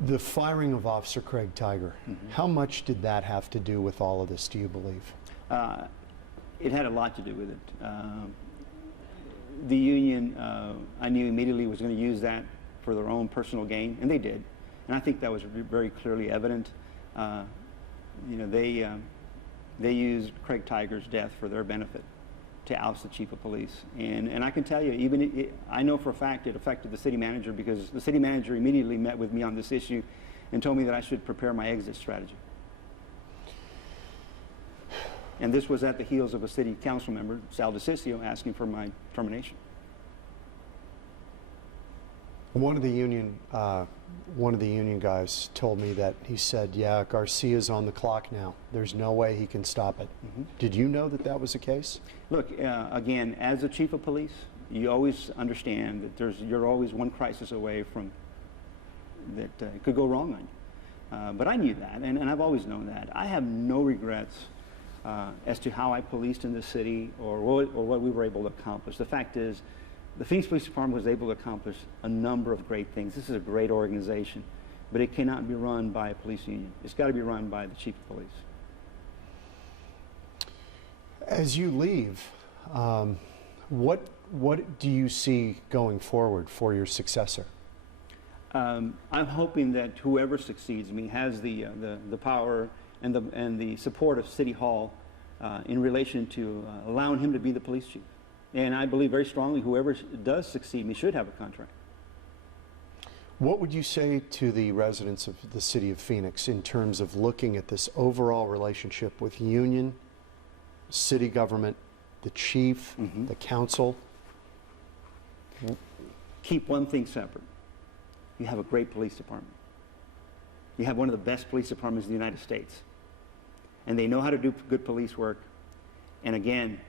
The firing of Officer Craig Tiger, how much did that have to do with all of this, do you believe? It had a lot to do with it. The union, I knew immediately was going to use that for their own personal gain, and they did. And I think that was very clearly evident. You know, they used Craig Tiger's death for their benefit to oust the chief of police. And I can tell you, even I know for a fact it affected the city manager, because the city manager immediately met with me on this issue and told me that I should prepare my exit strategy. And this was at the heels of a city council member, Sal DeCiccio, asking for my termination. One of the union guys told me that he said, yeah, Garcia's on the clock now. There's no way he can stop it. Did you know that that was the case? Look, again, as a chief of police, you always understand that you're always one crisis away from that it could go wrong on you. But I knew that, and I've always known that. I have no regrets as to how I policed in this city or what we were able to accomplish. The fact is, the Phoenix Police Department was able to accomplish a number of great things. This is a great organization, but it cannot be run by a police union. It's got to be run by the chief of police. As you leave, what do you see going forward for your successor? I'm hoping that whoever succeeds me has the power and the support of City Hall in relation to allowing him to be the police chief. And I believe very strongly whoever does succeed me should have a contract. What would you say to the residents of the city of Phoenix in terms of looking at this overall relationship with union, city government, the chief, the council? Keep one thing separate. You have a great police department. You have one of the best police departments in the United States. And they know how to do good police work. And again,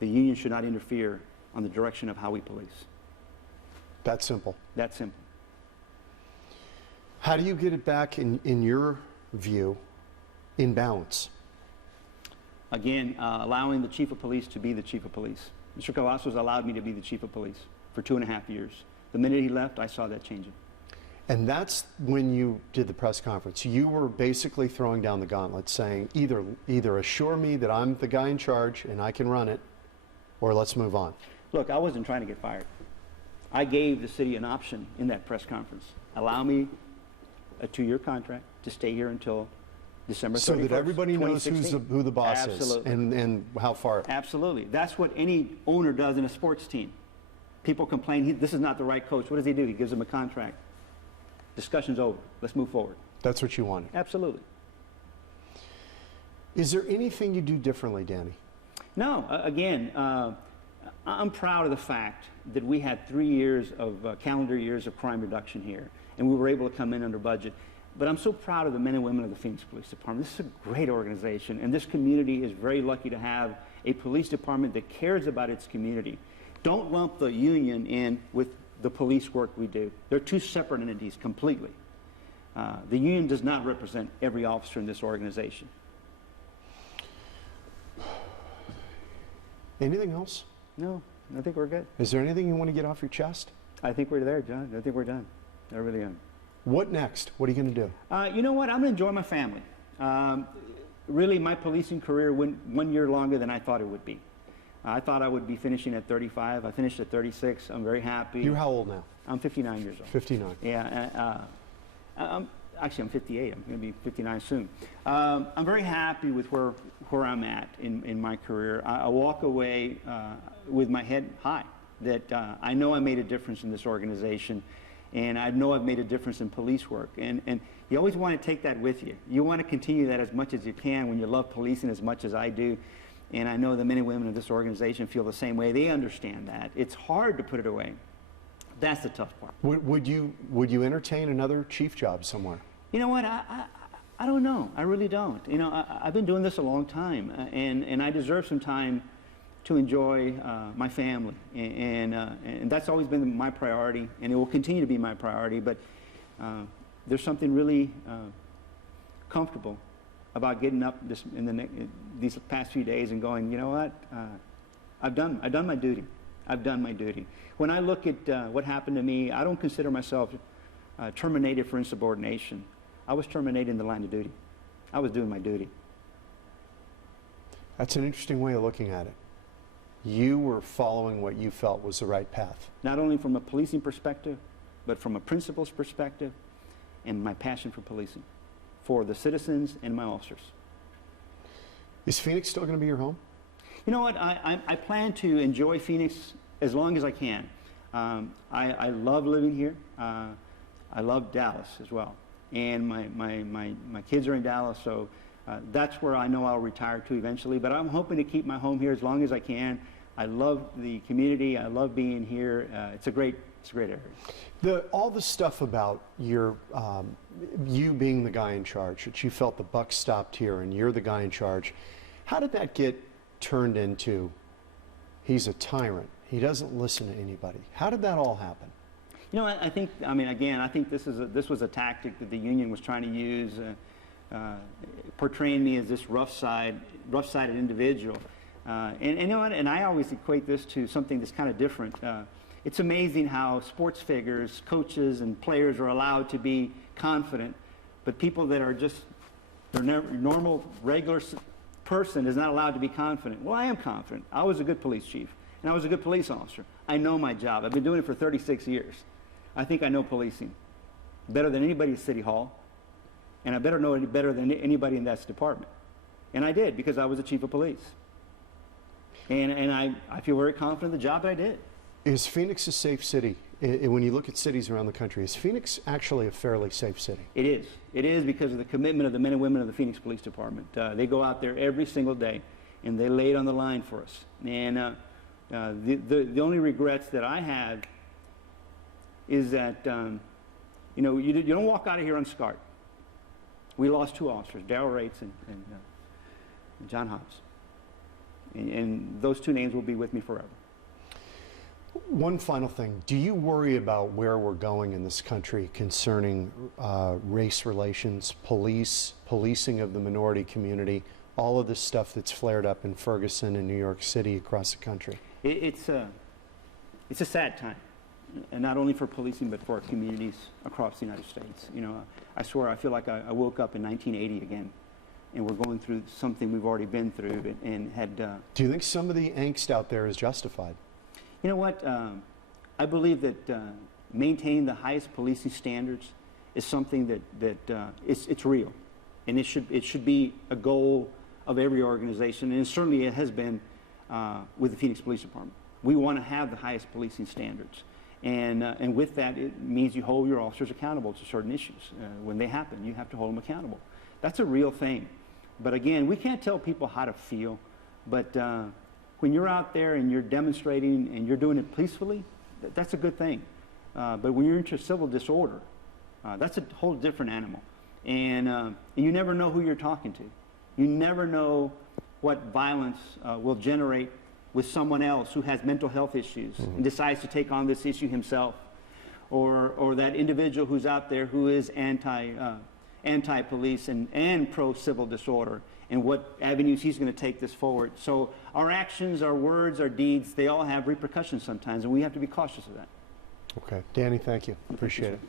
the union should not interfere on the direction of how we police. That simple. That simple. How do you get it back, in your view, in balance? Again, allowing the chief of police to be the chief of police. Mr. Cavazos allowed me to be the chief of police for 2.5 years. The minute he left, I saw that changing. And that's when you did the press conference. You were basically throwing down the gauntlet, saying either assure me that I'm the guy in charge and I can run it, or let's move on. Look, I wasn't trying to get fired. I gave the city an option in that press conference. Allow me a 2-year contract to stay here until December 31st, so that everybody knows who the boss Absolutely. is and how far. Absolutely. That's what any owner does in a sports team. People complain, this is not the right coach. What does he do? He gives them a contract. Discussion's over. Let's move forward. That's what you wanted. Absolutely. Is there anything you do differently, Danny? No. Again, I'm proud of the fact that we had 3 years of calendar years of crime reduction here, and we were able to come in under budget. But I'm so proud of the men and women of the Phoenix Police Department. This is a great organization, and this community is very lucky to have a police department that cares about its community. Don't lump the union in with the police work we do. They're two separate entities completely. The union does not represent every officer in this organization. Anything else? No, I think we're good. Is there anything you want to get off your chest? I think we're there, John. I think we're done. I really am. What next? What are you going to do? You know what? I'm going to enjoy my family. Really, my policing career went 1 year longer than I thought it would be. I thought I would be finishing at 35. I finished at 36. I'm very happy. You're how old now? I'm 59 years old. 59. Yeah. Actually, I'm 58. I'm going to be 59 soon. I'm very happy with where I'm at in my career. I walk away with my head high, that I know I made a difference in this organization, and I know I've made a difference in police work. And you always want to take that with you. You want to continue that as much as you can when you love policing as much as I do. And I know the men and women of this organization feel the same way. They understand that. It's hard to put it away. That's the tough part. Would you entertain another chief job somewhere? You know what? I don't know. I really don't. You know, I've been doing this a long time, and I deserve some time to enjoy my family, and that's always been my priority, and it will continue to be my priority. But there's something really comfortable about getting up these past few days and going, you know what? I've done my duty. I've done my duty. When I look at what happened to me, I don't consider myself terminated for insubordination. I was terminated in the line of duty. I was doing my duty. That's an interesting way of looking at it. You were following what you felt was the right path. Not only from a policing perspective, but from a principles perspective and my passion for policing, for the citizens and my officers. Is Phoenix still going to be your home? You know what? I plan to enjoy Phoenix as long as I can. I love living here. I love Dallas as well. And my kids are in Dallas, so that's where I know I'll retire to eventually. But I'm hoping to keep my home here as long as I can. I love the community. I love being here. It's a great area. All the stuff about your, you being the guy in charge, that you felt the buck stopped here and you're the guy in charge, how did that get turned into, he's a tyrant, he doesn't listen to anybody? How did that all happen? You know, I think this was a tactic that the union was trying to use, portraying me as this rough-sided individual. And you know what? And I always equate this to something that's kind of different. It's amazing how sports figures, coaches, and players are allowed to be confident, but people that are just their normal, regular person is not allowed to be confident. Well, I am confident. I was a good police chief, and I was a good police officer. I know my job. I've been doing it for 36 years. I think I know policing better than anybody at City Hall, and I better know it better than anybody in that department. And I did, because I was the chief of police. And I feel very confident in the job that I did. Is Phoenix a safe city? When you look at cities around the country, is Phoenix actually a fairly safe city? It is. It is, because of the commitment of the men and women of the Phoenix Police Department. They go out there every single day, and they lay it on the line for us. And the only regrets that I had is that, you know, you don't walk out of here unscarred. We lost 2 officers, Darrell Rates and John Hobbs. And those 2 names will be with me forever. One final thing. Do you worry about where we're going in this country concerning race relations, policing of the minority community, all of this stuff that's flared up in Ferguson and New York City across the country? It's a sad time, and not only for policing, but for our communities across the United States. You know, I swear I feel like I woke up in 1980 again, and we're going through something we've already been through and had... Do you think some of the angst out there is justified? You know what? I believe that maintaining the highest policing standards is something that it's real, and it should be a goal of every organization, and certainly it has been with the Phoenix Police Department. We want to have the highest policing standards, and with that, it means you hold your officers accountable to certain issues. When they happen, you have to hold them accountable. That's a real thing. But again, we can't tell people how to feel, but when you're out there and you're demonstrating and you're doing it peacefully, that's a good thing. But when you're into civil disorder, that's a whole different animal. And you never know who you're talking to. You never know what violence will generate with someone else who has mental health issues and decides to take on this issue himself. Or that individual who's out there who is anti-police and pro-civil disorder, and what avenues he's going to take this forward. So our actions, our words, our deeds, they all have repercussions sometimes, and we have to be cautious of that. Okay. Danny, thank you. Appreciate it.